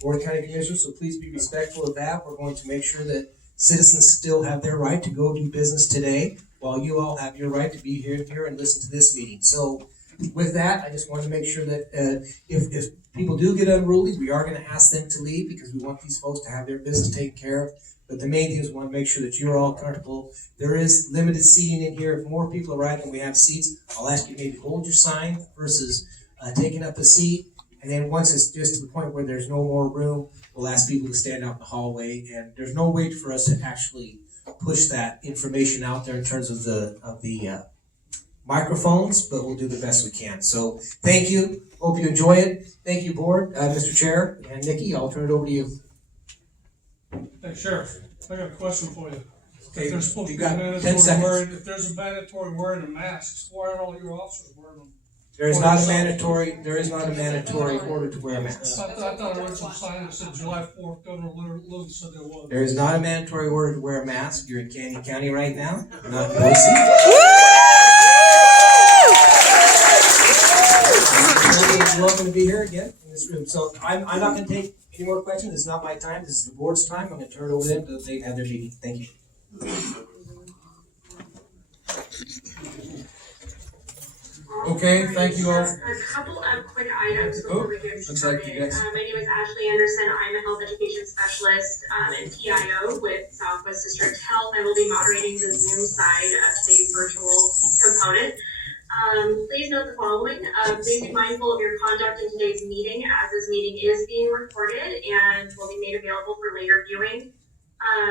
Board of County Commissioners, so please be respectful of that. We're going to make sure that citizens still have their right to go do business today, while you all have your right to be here and listen to this meeting. So with that, I just want to make sure that if people do get unruly, we are going to ask them to leave because we want these folks to have their business taken care of. But the main thing is we want to make sure that you're all comfortable. There is limited seating in here. If more people arrive and we have seats, I'll ask you to maybe hold your sign versus taking up a seat. And then once it's just to the point where there's no more room, we'll ask people to stand out in the hallway. And there's no way for us to actually push that information out there in terms of the microphones, but we'll do the best we can. So thank you. Hope you enjoy it. Thank you, board, Mr. Chair, and Nikki. I'll turn it over to you. Hey, Sheriff, I got a question for you. Okay, if there's supposed to be if there's a mandatory wearing of masks, why aren't all your officers wearing them? There is not a mandatory order to wear a mask. I thought I read some sign that said July 4th, Governor Little said there was. There is not a mandatory order to wear a mask. You're in Canyon County right now. You're not in Boise. You're welcome to be here again in this room. So I'm not going to take any more questions. It's not my time. This is the board's time. I'm going to turn it over to them so they have their meeting. Thank you. Okay, thank you all. A couple of quick items before we get started. My name is Ashley Anderson. I'm a health education specialist and PIO with Southwest District Health. I will be moderating the Zoom side of today's virtual component. Please note the following. Please be mindful of your conduct in today's meeting, as this meeting is being recorded and will be made available for later viewing.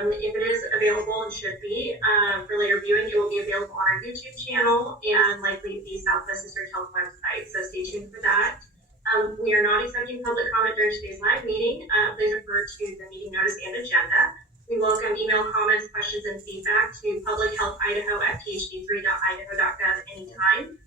If it is available, and should be, for later viewing, it will be available on our YouTube channel and likely the Southwest District Health website, so stay tuned for that. We are not accepting public comment during today's live meeting. Please refer to the meeting notice and agenda. We welcome email comments, questions, and feedback to publichealthidaho@phd3.idaho.gov anytime.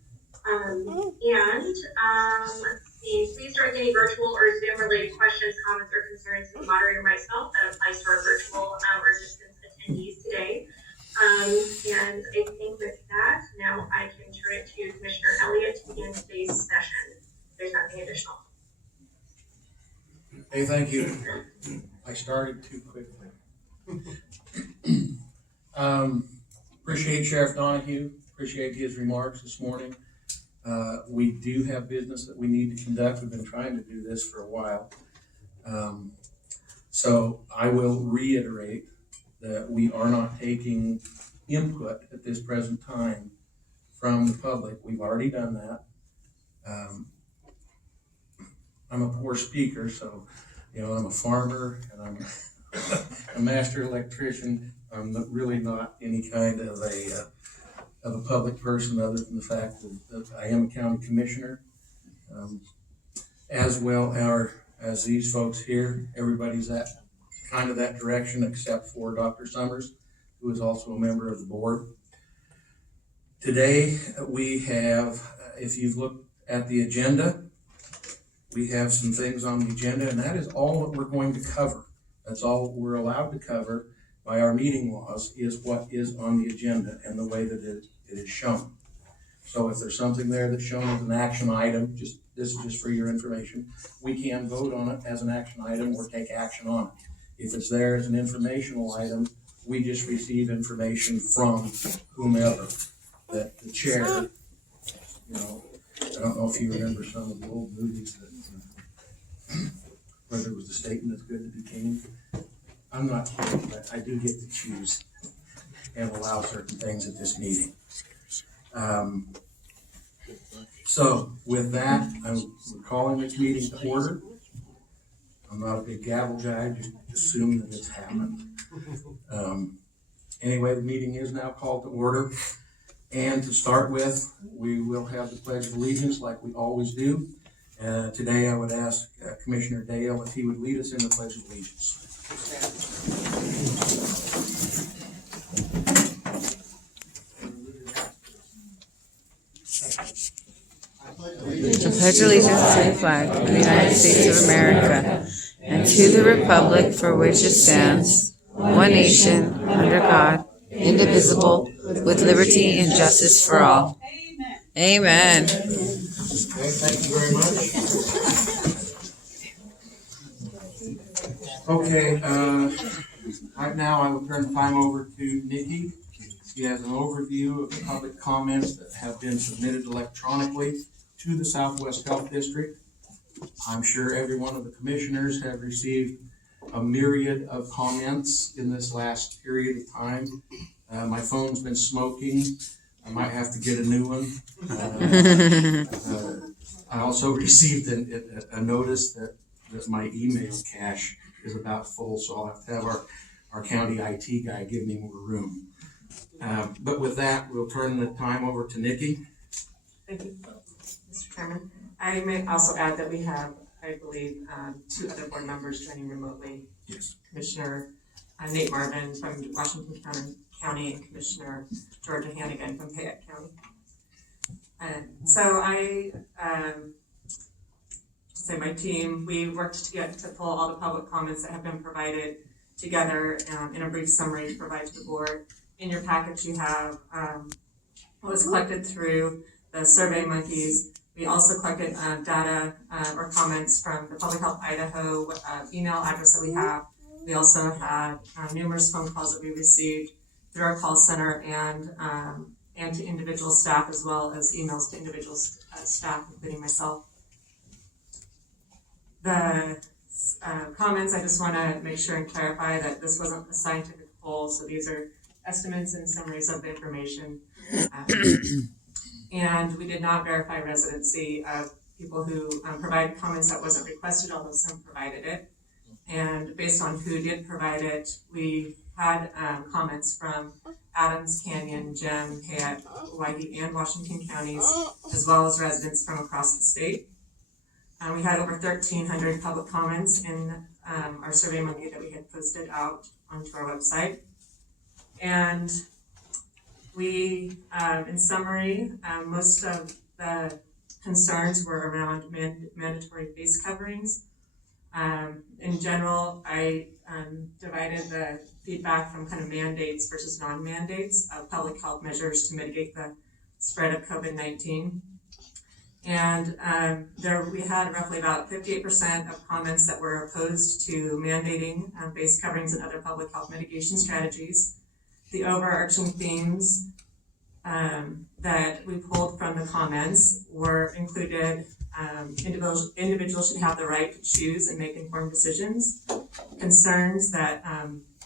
Let's see, please direct any virtual or Zoom-related questions, comments, or concerns to the moderator myself. That applies to our virtual or distance attendees today. And I think with that, now I can turn it to Commissioner Elliott to begin today's session. There's nothing additional. Hey, thank you. I started too quickly. Appreciate Sheriff Donahue. Appreciate his remarks this morning. We do have business that we need to conduct. We've been trying to do this for a while. So I will reiterate that we are not taking input at this present time from the public. We've already done that. I'm a poor speaker, so I'm a farmer and I'm a master electrician. I'm really not any kind of a public person, other than the fact that I am a county commissioner. As well as these folks here, everybody's that direction except for Dr. Summers, who is also a member of the board. Today we have, if you've looked at the agenda, we have some things on the agenda, and that is all that we're going to cover. That's all we're allowed to cover by our meeting laws, is what is on the agenda and the way that it is shown. So if there's something there that's shown as an action item, this is just for your information, we can vote on it as an action item or take action on it. If it's there as an informational item, we just receive information from whomever. That the chair, I don't know if you remember some of the old movies that where there was the statement, "It's good to be king." I'm not kidding, but I do get to choose and allow certain things at this meeting. So with that, we're calling this meeting to order. I'm not a big gavel guy, just assume that it's happened. Anyway, the meeting is now called to order. And to start with, we will have the Pledge of Allegiance like we always do. Today I would ask Commissioner Dale if he would lead us in the Pledge of Allegiance. I pledge allegiance to the flag of the United States of America and to the republic for which it stands, one nation, under God, indivisible, with liberty and justice for all. Amen. Okay, thank you very much. Okay, right now I will turn the time over to Nikki. She has an overview of the public comments that have been submitted electronically to the Southwest Health District. I'm sure every one of the commissioners have received a myriad of comments in this last period of time. My phone's been smoking. I might have to get a new one. I also received a notice that my email cache is about full, so I'll have to have our county IT guy give me more room. But with that, we'll turn the time over to Nikki. Thank you, Mr. Chairman. I may also add that we have, I believe, 2 other board members joining remotely. Yes. Commissioner Nate Marvin from Washington County and Commissioner Georgia Hannigan from Fayette County. So my team, we worked to pull all the public comments that have been provided together in a brief summary to provide to the board. In your package, you have what was collected through the Survey Monkeys. We also collected data or comments from the Public Health Idaho email address that we have. We also had numerous phone calls that we received through our call center and to individual staff, as well as emails to individual staff, including myself. The comments, I just want to make sure and clarify that this wasn't a scientific poll, so these are estimates and summaries of the information. And we did not verify residency of people who provided comments that wasn't requested, although some provided it. And based on who did provide it, we had comments from Adams, Canyon, Gem, Fayette, Hawaii, and Washington counties, as well as residents from across the state. We had over 1,300 public comments in our Survey Monkey that we had posted out onto our website. And we, in summary, most of the concerns were around mandatory face coverings. In general, I divided the feedback from kind of mandates versus non-mandates of public health measures to mitigate the spread of COVID-19. And we had roughly about 58% of comments that were opposed to mandating face coverings and other public health mitigation strategies. The overarching themes that we pulled from the comments were included individuals should have the right to choose and make informed decisions, concerns that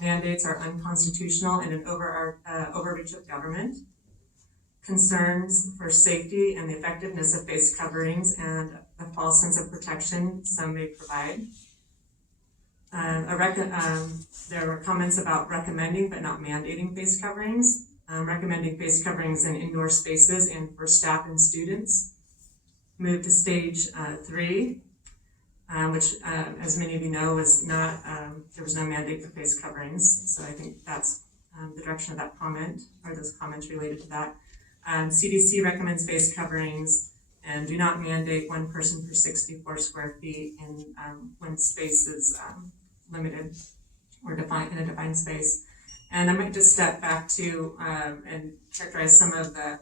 mandates are unconstitutional and an overreach of government, concerns for safety and the effectiveness of face coverings and the false sense of protection some may provide. There were comments about recommending but not mandating face coverings, recommending face coverings in indoor spaces and for staff and students. Move to stage 3, which, as many of you know, was not, there was no mandate for face coverings. So I think that's the direction of that comment, or those comments related to that. CDC recommends face coverings and do not mandate 1 person per 64 square feet when space is limited or defined in a defined space. And I might just step back to and characterize some of the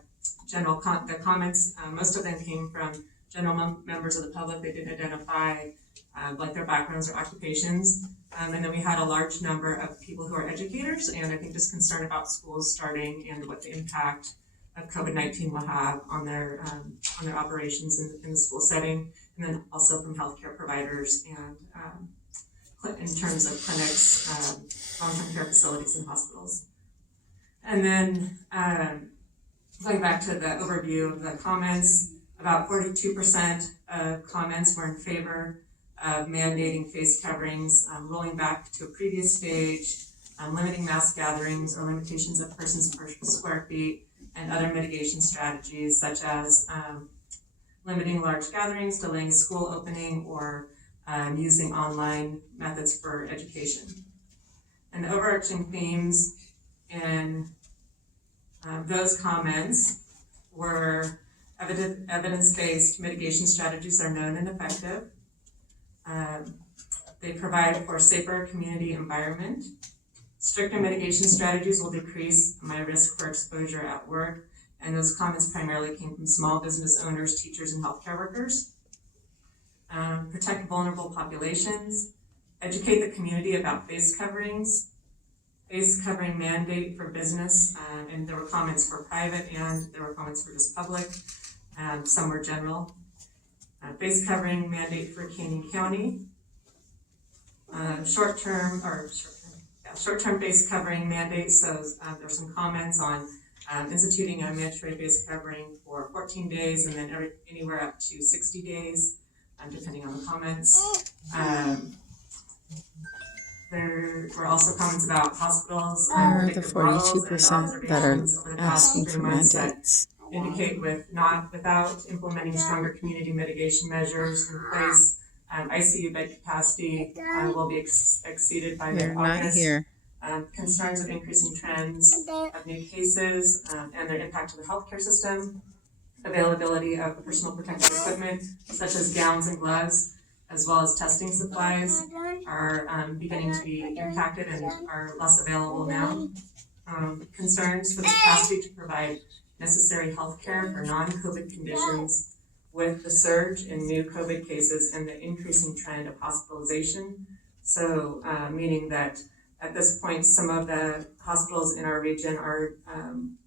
general comments. Most of them came from general members of the public. They didn't identify like their backgrounds or occupations. And then we had a large number of people who are educators and I think just concerned about schools starting and what the impact of COVID-19 will have on their operations in the school setting, and then also from healthcare providers and in terms of clinics, long-term care facilities, and hospitals. And then going back to the overview of the comments, about 42% of comments were in favor of mandating face coverings, rolling back to a previous stage, limiting mass gatherings or limitations of persons per square feet, and other mitigation strategies such as limiting large gatherings, delaying school opening, or using online methods for education. And the overarching themes in those comments were evidence-based mitigation strategies are known and effective. They provide for a safer community environment. Stricter mitigation strategies will decrease my risk for exposure at work, and those comments primarily came from small business owners, teachers, and healthcare workers. Protect vulnerable populations, educate the community about face coverings, face covering mandate for business, and there were comments for private and there were comments for just public. Some were general. Face covering mandate for Canyon County. Short-term face covering mandate. So there's some comments on instituting a mandatory face covering for 14 days and then anywhere up to 60 days, depending on the comments. There were also comments about hospitals. Are the 42% that are asking for mandates? Indicate without implementing stronger community mitigation measures in place, ICU bed capacity will be exceeded by They're not mid-August. here. Concerns of increasing trends of new cases and their impact to the healthcare system, availability of personal protective equipment such as gowns and gloves, as well as testing supplies are beginning to be impacted and are less available now. Concerns for the capacity to provide necessary health care for non-COVID conditions with the surge in new COVID cases and the increasing trend of hospitalization. So, meaning that at this point, some of the hospitals in our region are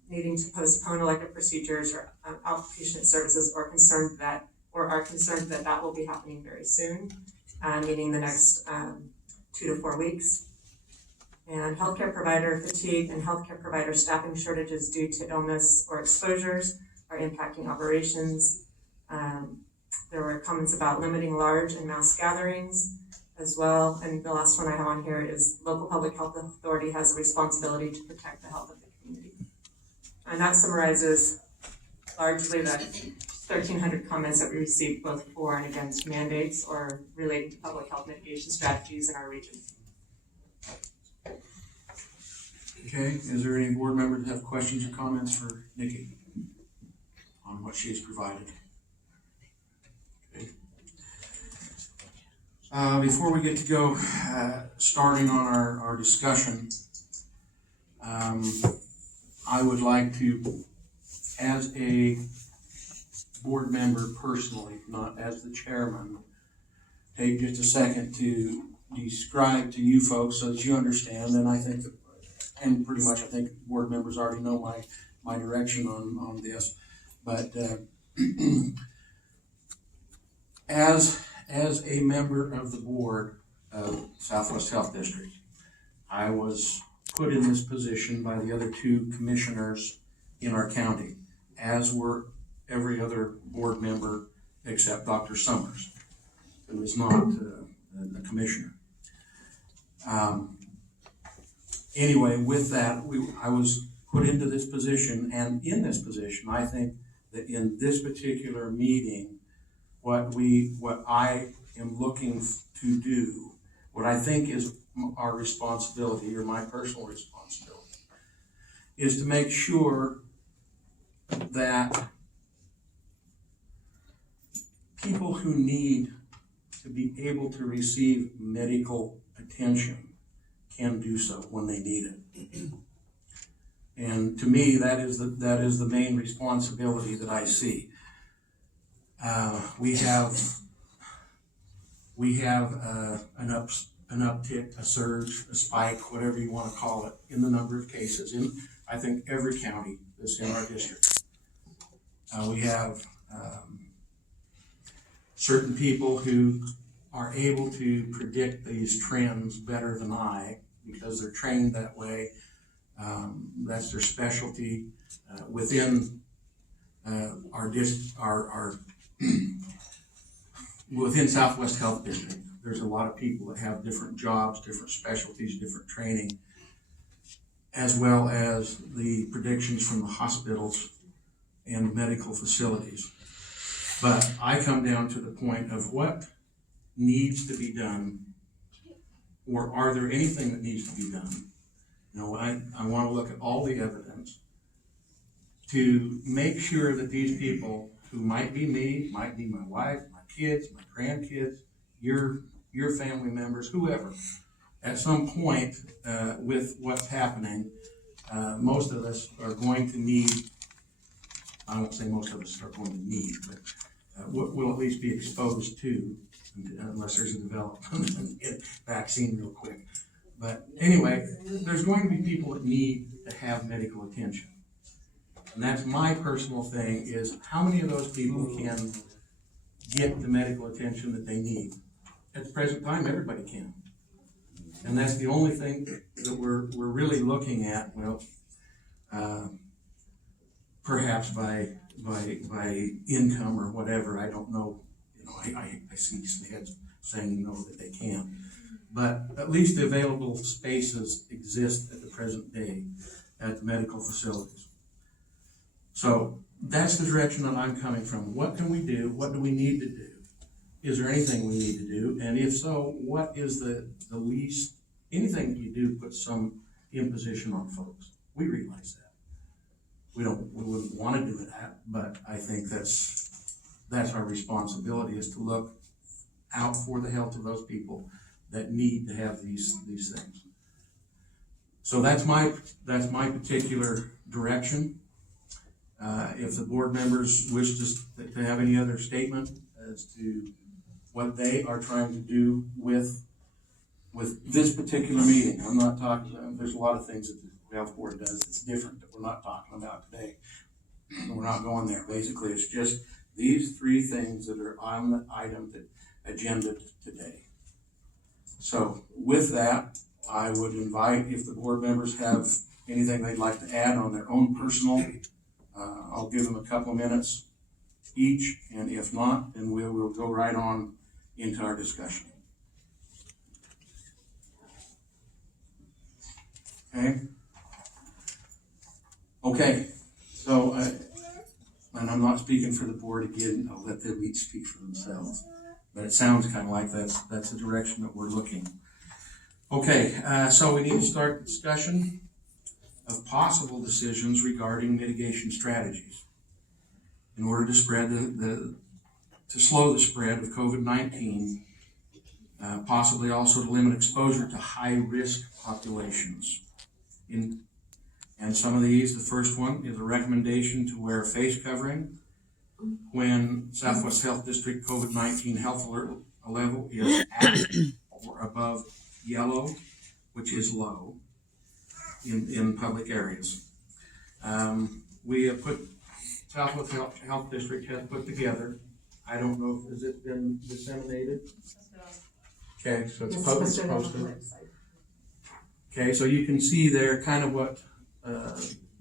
needing to postpone elective procedures or outpatient services, or are concerned that that will be happening very soon, meaning the next 2 to 4 weeks. And healthcare provider fatigue and healthcare provider staffing shortages due to illness or exposures are impacting operations. There were comments about limiting large and mass gatherings as well. And the last one I have on here is local public health authority has a responsibility to protect the health of the community. And that summarizes largely the 1,300 comments that we received both for and against mandates or relating to public health mitigation strategies in our region. Okay, is there any board members that have questions or comments for Nikki on what she's provided? Okay. Before we get to go, starting on our discussion, I would like to, as a board member personally, not as the chairman, take just a second to describe to you folks so that you understand, and I think, and pretty much I think board members already know my direction on this, but as a member of the board of Southwest Health District, I was put in this position by the other two commissioners in our county, as were every other board member except Dr. Summers, who is not a commissioner. Anyway, with that, I was put into this position, and in this position, I think that in this particular meeting, what I am looking to do, what I think is our responsibility, or my personal responsibility, is to make sure that people who need to be able to receive medical attention can do so when they need it. And to me, that is the main responsibility that I see. We have an uptick, a surge, a spike, whatever you want to call it, in the number of cases in, I think, every county that's in our district. We have certain people who are able to predict these trends better than I, because they're trained that way. That's their specialty. Within within Southwest Health District, there's a lot of people that have different jobs, different specialties, different training, as well as the predictions from the hospitals and medical facilities. But I come down to the point of what needs to be done, or are there anything that needs to be done? You know, I want to look at all the evidence to make sure that these people, who might be me, might be my wife, my kids, my grandkids, your family members, whoever, at some point with what's happening, most of us are going to need, I won't say most of us are going to need, but we'll at least be exposed to unless there's a development in vaccine real quick. But anyway, there's going to be people that need to have medical attention. And that's my personal thing, is how many of those people can get the medical attention that they need? At the present time, everybody can. And that's the only thing that we're really looking at. Well, perhaps by income or whatever, I don't know. You know, I see heads saying no, that they can't. But at least the available spaces exist at the present day at the medical facilities. So that's the direction that I'm coming from. What can we do? What do we need to do? Is there anything we need to do? And if so, what is the least, anything that you do puts some imposition on folks. We realize that. We wouldn't want to do that, but I think that's our responsibility, is to look out for the health of those people that need to have these things. So that's my particular direction. If the board members wish to have any other statement as to what they are trying to do with this particular meeting, I'm not talking about, there's a lot of things that the health board does that's different that we're not talking about today. We're not going there. Basically, it's just these three things that are on the item that agenda today. So with that, I would invite, if the board members have anything they'd like to add on their own personal, I'll give them a couple of minutes each, and if not, then we'll go right on into our discussion. Okay, so, and I'm not speaking for the board again, I'll let them each speak for themselves, but it sounds kind of like that's the direction that we're looking. Okay, so we need to start the discussion of possible decisions regarding mitigation strategies in order to spread to slow the spread of COVID-19, possibly also to limit exposure to high-risk populations. And some of these, the first one is a recommendation to wear a face covering when Southwest Health District COVID-19 health alert level is at or above yellow, which is low in public areas. We have put, Southwest Health District has put together, I don't know, has it been disseminated? Okay, so it's posted. Okay, so you can see there kind of what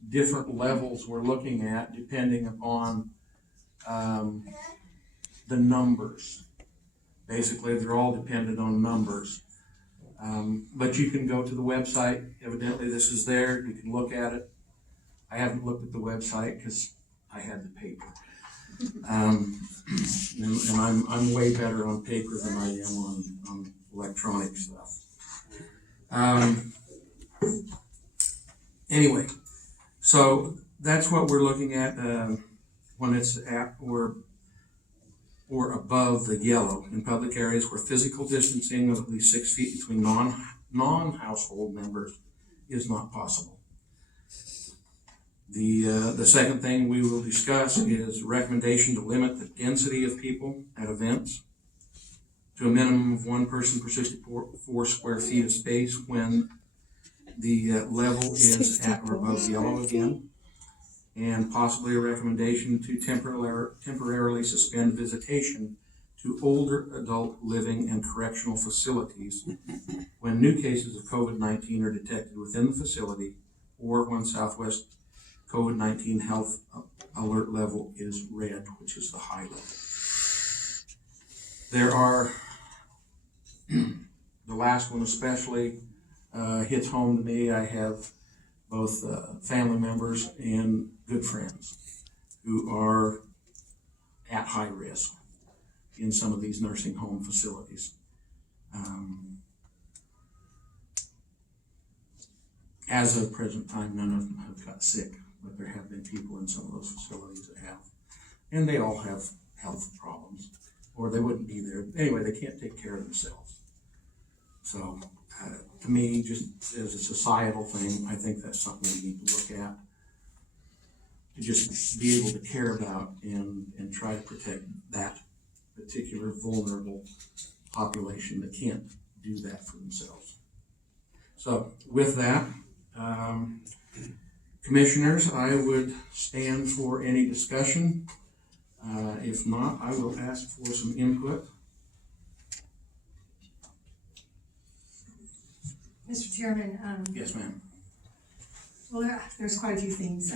different levels we're looking at depending upon the numbers. Basically, they're all dependent on numbers. But you can go to the website. Evidently, this is there. You can look at it. I haven't looked at the website because I had the paper. And I'm way better on paper than I am on electronic stuff. Anyway, so that's what we're looking at when it's at or above the yellow in public areas where physical distancing of at least 6 feet between non-household members is not possible. The second thing we will discuss is a recommendation to limit the density of people at events to a minimum of 1 person per 64 square feet of space when the level is at or above yellow again, and possibly a recommendation to temporarily suspend visitation to older adult living and correctional facilities when new cases of COVID-19 are detected within the facility or when Southwest COVID-19 health alert level is red, which is the high level. There are, the last one especially hits home to me. I have both family members and good friends who are at high risk in some of these nursing home facilities. As of present time, none of them have got sick, but there have been people in some of those facilities that have, and they all have health problems, or they wouldn't be there. Anyway, they can't take care of themselves. So to me, just as a societal thing, I think that's something we need to look at, to just be able to care about and try to protect that particular vulnerable population that can't do that for themselves. So with that, commissioners, I would stand for any discussion. If not, I will ask for some input. Mr. Chairman, Yes, ma'am. well, there's quite a few things.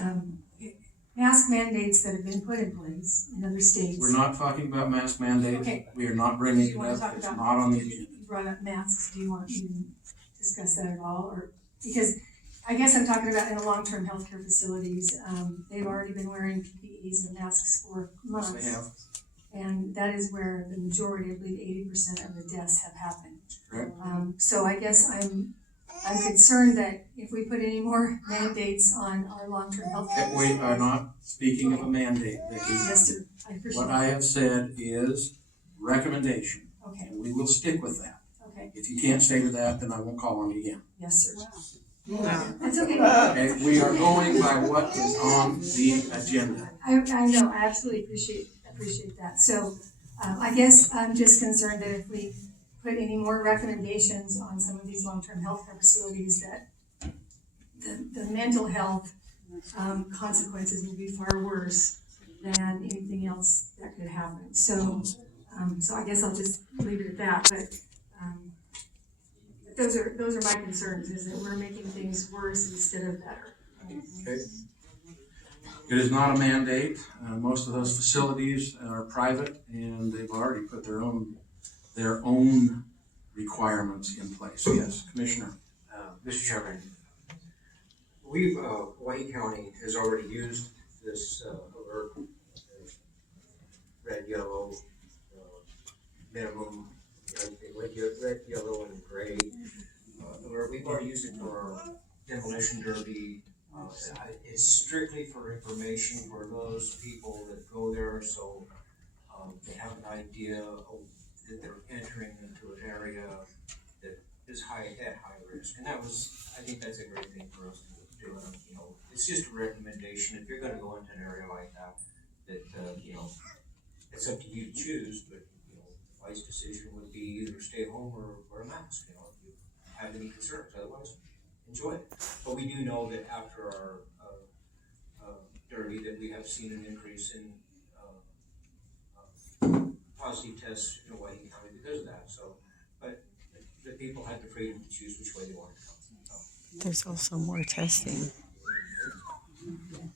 Mask mandates that have been put in place in other states. We're not talking about mask mandates. Okay. We are not bringing Do you it wanna up. talk It's about- not on the agenda. You brought up masks. Do you want to discuss that at all? Or, because I guess I'm talking about in the long-term healthcare facilities, they've already been wearing PPEs and masks for months. Yes, they have. And that is where the majority, I believe 80% of the deaths have happened. Correct. So I guess I'm concerned that if we put any more mandates on our long-term health care We are not speaking of a mandate, Vicki. Yes, sir. I appreciate What that. I have said is recommendation, Okay, and we will stick with that. okay. If you can't stay with that, then I won't call on you again. Yes, sir. No. That's okay. Okay, we are going by what is on the agenda. I know, I absolutely appreciate that. So, I guess I'm just concerned that if we put any more recommendations on some of these long-term healthcare facilities, that the mental health, consequences will be far worse than anything else that could happen. So I guess I'll just leave it at that, but those are my concerns, is that we're making things worse instead of better. Okay. It is not a mandate. Most of those facilities are private, and they've already put their own requirements in place. Yes, Commissioner. Mr. Chairman, we've, Hawaii County has already used this alert, red, yellow, minimum, red, yellow, and gray alert. We've already used it for our demolition derby. It's strictly for information for those people that go there, so they have an idea of that they're entering into an area that is at high risk. And I think that's a great thing for us to do. It's just a recommendation. If you're gonna go into an area like that, it's up to you to choose, but, wise decision would be either stay home or wear a mask, if you have any concerns. Otherwise, enjoy it. But we do know that after our, derby, that we have seen an increase in, positive tests in Hawaii County because of that. So, but the people had the freedom to choose which way they wanted to go. So. There's also more testing.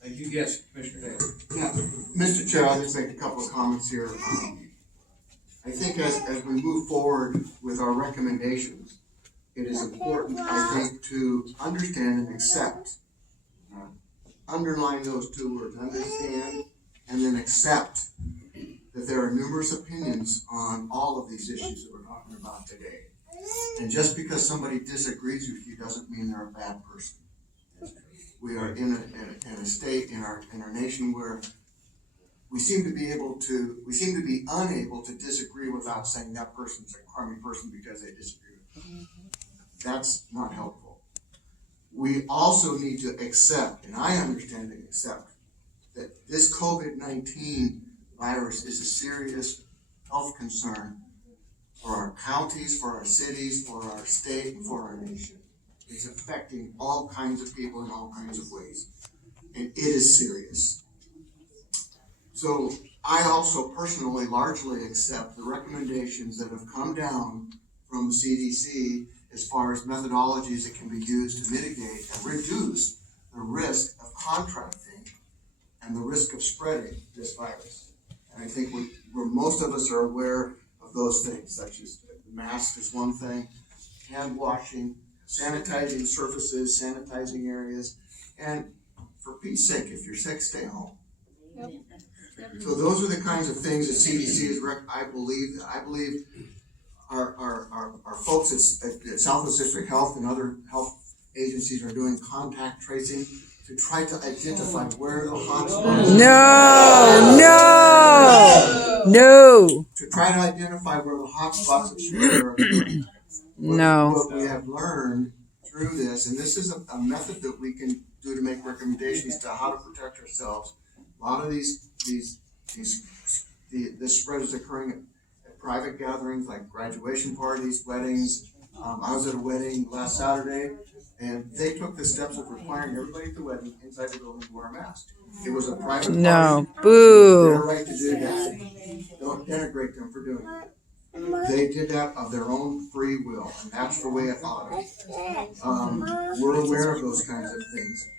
Thank you. Yes, Commissioner Taylor. Yeah, Mr. Chair, I'll just make a couple of comments here. I think as we move forward with our recommendations, it is important, I think, to understand and accept. Underline those two words, understand and then accept that there are numerous opinions on all of these issues that we're talking about today. And just because somebody disagrees with you doesn't mean they're a bad person. We are in a state in our nation where we seem to be unable to disagree without saying that person's a crummy person because they disagree with you. That's not helpful. We also need to accept, and I understand and accept, that this COVID-19 virus is a serious health concern for our counties, for our cities, for our state, and for our nation. It's affecting all kinds of people in all kinds of ways. And it is serious. So I also personally largely accept the recommendations that have come down from the CDC as far as methodologies that can be used to mitigate and reduce the risk of contracting and the risk of spreading this virus. And I think where most of us are aware of those things, such as masks is one thing, hand washing, sanitizing surfaces, sanitizing areas, and for Pete's sake, if you're sick, stay home. So those are the kinds of things that CDC is I believe our folks at Southwest District Health and other health agencies are doing contact tracing to try to identify where the hotspots No. to try to identify where the hotspots of spread are occurring. No. What we have learned through this, and this is a method that we can do to make recommendations to how to protect ourselves. A lot of this spread is occurring private gatherings like graduation parties, weddings. I was at a wedding last Saturday, and they took the steps of requiring everybody at the wedding inside the building to wear a mask. It was a private party. No, Their boo. right to do that. Don't denigrate them for doing it. They did that of their own free will, and that's the way it ought to be. We're aware of those kinds of things.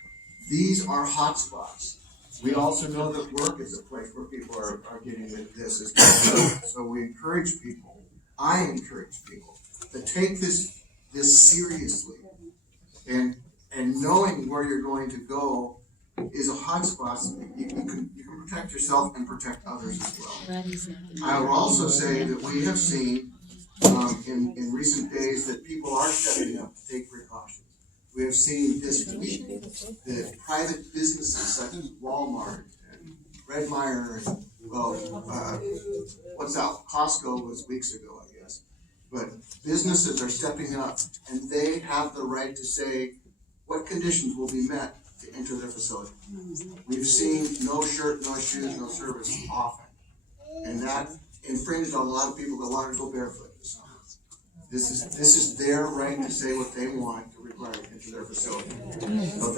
These are hot spots. We also know that work is a place where people are getting this as well. So we encourage people, I encourage people to take this seriously. And knowing where you're going to go is a hot spot. You can protect yourself and protect others as well. I will also say that we have seen in recent days that people are stepping up to take precautions. We have seen this week that private businesses such as Walmart and Red Meyer and Costco was weeks ago, I guess. But businesses are stepping up, and they have the right to say what conditions will be met to enter their facility. We've seen no shirt, no shoes, no service often, and that infringed on a lot of people that wanted to go barefoot this summer. This is their right to say what they want to require to enter their facility. So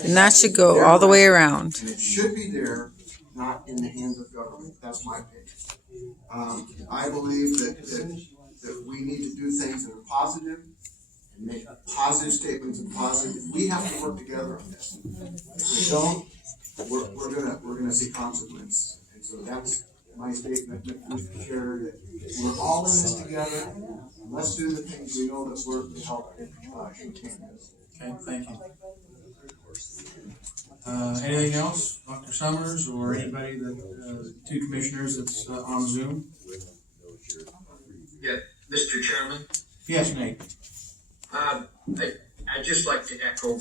And that should go all the way around. And it should be there, not in the hands of government. That's my opinion. I believe that we need to do things that are positive and make positive statements and positive. We have to work together on this. If we don't, we're gonna see consequence. And so that's my statement, Mr. Chair, that we're all in this together. Let's do the things we know that work to help contain this. Okay, thank you. Anything else, Dr. Summers, or anybody that, two commissioners that's on Zoom? Yeah, Mr. Chairman, Yes, Nate. I'd just like to echo,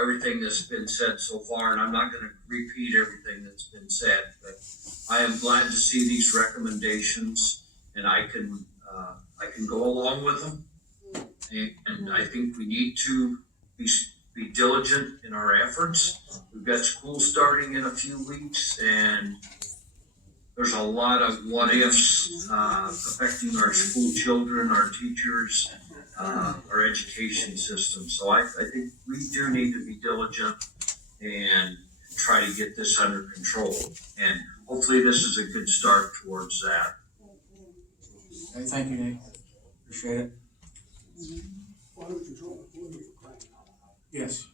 everything that's been said so far, and I'm not gonna repeat everything that's been said, but I am glad to see these recommendations, and I can go along with them. And I think we need to be diligent in our efforts. We've got school starting in a few weeks, and there's a lot of what ifs affecting our school children, our teachers, our education system. So I think we do need to be diligent and try to get this under control. And hopefully this is a good start towards that. Okay, thank you, Nate. Appreciate it. Yes.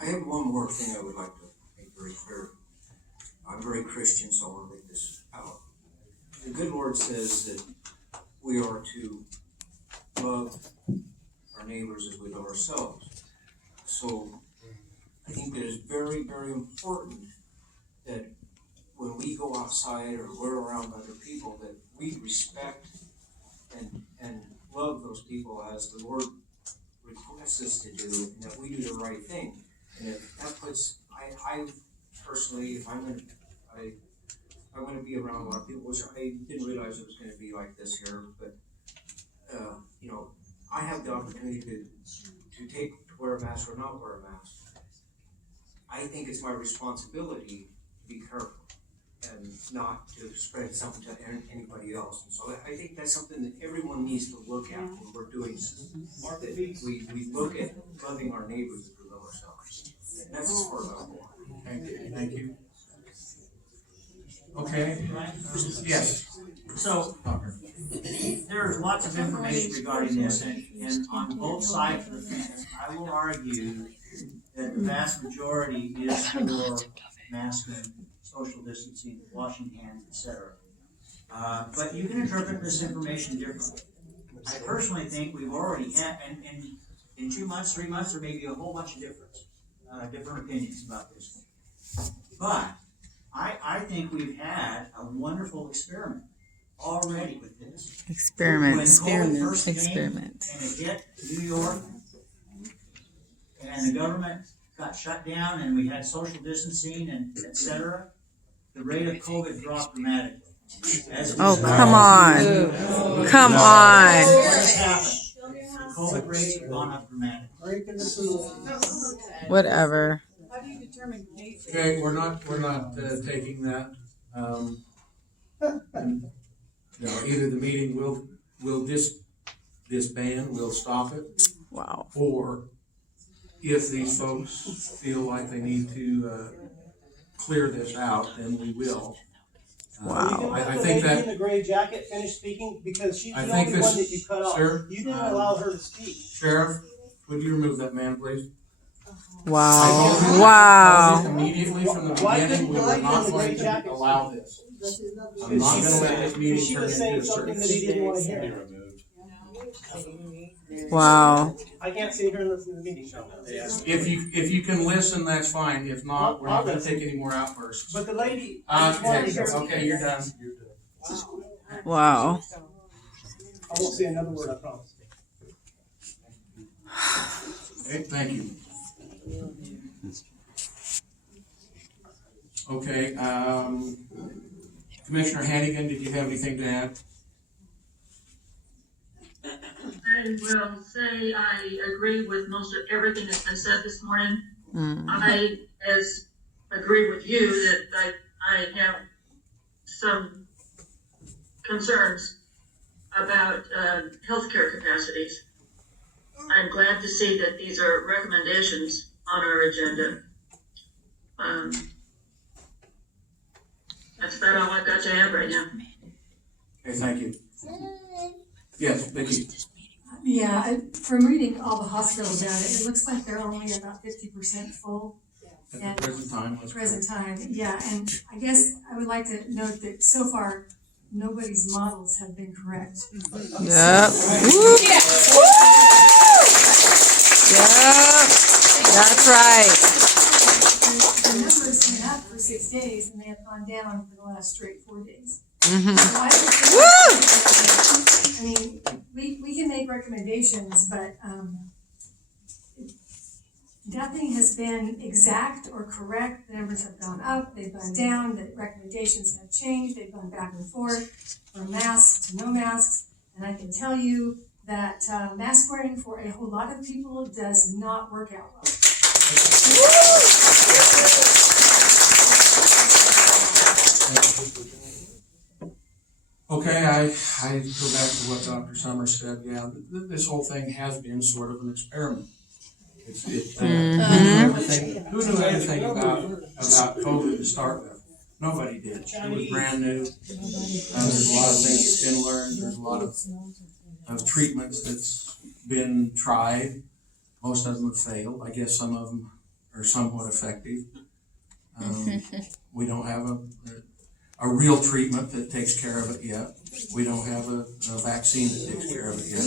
I have one more thing I would like to make very clear. I'm very Christian, so I want to make this out. The good Lord says that we are to love our neighbors as we love ourselves. So I think that it's very, very important that when we go outside or we're around other people, that we respect and love those people as the Lord requests us to do, and that we do the right thing. And if that puts, I personally, if I'm going to be around a lot of people, which I didn't realize it was going to be like this here, but I have the opportunity to wear a mask or not wear a mask. I think it's my responsibility to be careful and not to spread something to anybody else. And so I think that's something that everyone needs to look at when we're doing this. We look at loving our neighbors as we love ourselves. And that's as far as I go. Okay, thank you. Okay. Yes. So, there's lots of information regarding this, and on both sides of the fence, I will argue that the vast majority is for masking, social distancing, washing hands, etc. But you can interpret this information differently. I personally think we've already had, and in 2 months, 3 months, there may be a whole bunch of different opinions about this. But I think we've had a wonderful experiment already with this. Experiment. And it hit New York, and the government got shut down, and we had social distancing and etc. The rate of COVID dropped dramatically. Oh, come on. Come on. What's happened? The COVID rates have gone up dramatically. Whatever. Okay, we're not taking that. And, you know, either the meeting will disband, we'll stop it, Wow. or if these folks feel like they need to, clear this out, then we will. Wow. I think The lady in that, the gray jacket finish speaking, because she's I the think only one that this, you cut off. sir, You didn't allow her to speak. Sheriff, would you remove that man, please? Wow. Wow. Immediately from the Why beginning, couldn't we the were lady in not the going gray to jacket allow this. I'm not gonna let this meeting She turn was into saying a something that circus. he didn't want to hear. Wow. I can't sit here and listen to the meeting. If you can listen, that's fine. If not, we're not gonna take any more outbursts. But the lady, I just wanted to hear. Okay, you're done. Wow. I won't say another word, I promise. Okay, thank you. Okay, Commissioner Hannigan, did you have anything to add? I will say I agree with most of everything that's been said this morning. Mm. I agree with you that I have some concerns about healthcare capacities. I'm glad to see that these are recommendations on our agenda. That's about all I've got to add right now. Okay, thank you. Yes, Vicki. Yeah, from reading all the hospital data, it looks like they're only about 50% full. At the present time, let's go. Present time, yeah, and I guess I would like to note that so far, nobody's models have been correct. Yep. Woo. Yep. That's right. The numbers went up for 6 days and they have gone down for the last straight 4 days. Mm-hmm. So I would think- Woo! I mean, we can make recommendations, but, nothing has been exact or correct. The numbers have gone up, they've gone down, the recommendations have changed, they've gone back and forth from masks to no masks. And I can tell you that mask wearing for a whole lot of people does not work out well. Okay, I go back to what Dr. Summers said. Yeah, this whole thing has been sort of an experiment. Who knew anything about COVID to start with? Nobody did. It was brand new. There's a lot of things that's been learned. There's a lot of treatments that's been tried. Most of them have failed. I guess some of them are somewhat effective. We don't have a real treatment that takes care of it yet. We don't have a vaccine that takes care of it yet.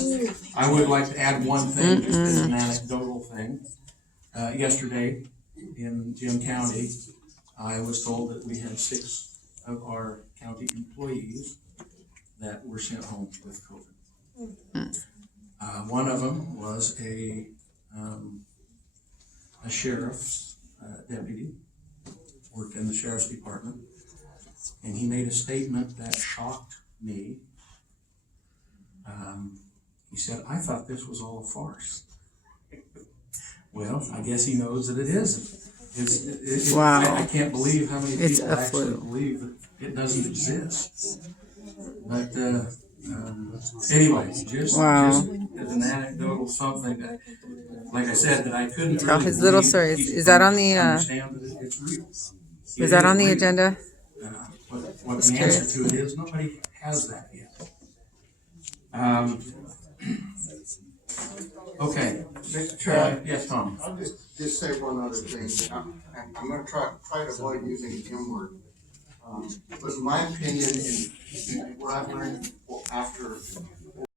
I would like to add one thing, just as an anecdotal thing. Yesterday in Jim County, I was told that we had 6 of our county employees that were sent home with COVID. One of them was a sheriff's deputy, worked in the sheriff's department, and he made a statement that shocked me. He said, "I thought this was all a farce." Well, I guess he knows that it isn't. Wow. I can't believe how many It's people a actually flu. believe that it doesn't exist. But anyway, just as an anecdotal something that, like I said, that I couldn't Tell really his little believe stories. people Is that on the, understand that it's real. Is that on the real. agenda? What the answer to it is, nobody has that yet. Okay. Mr. Chair, Yes, Tom. I'll just say one other thing. I'm gonna try to avoid using the M word. But in my opinion, and what I've learned after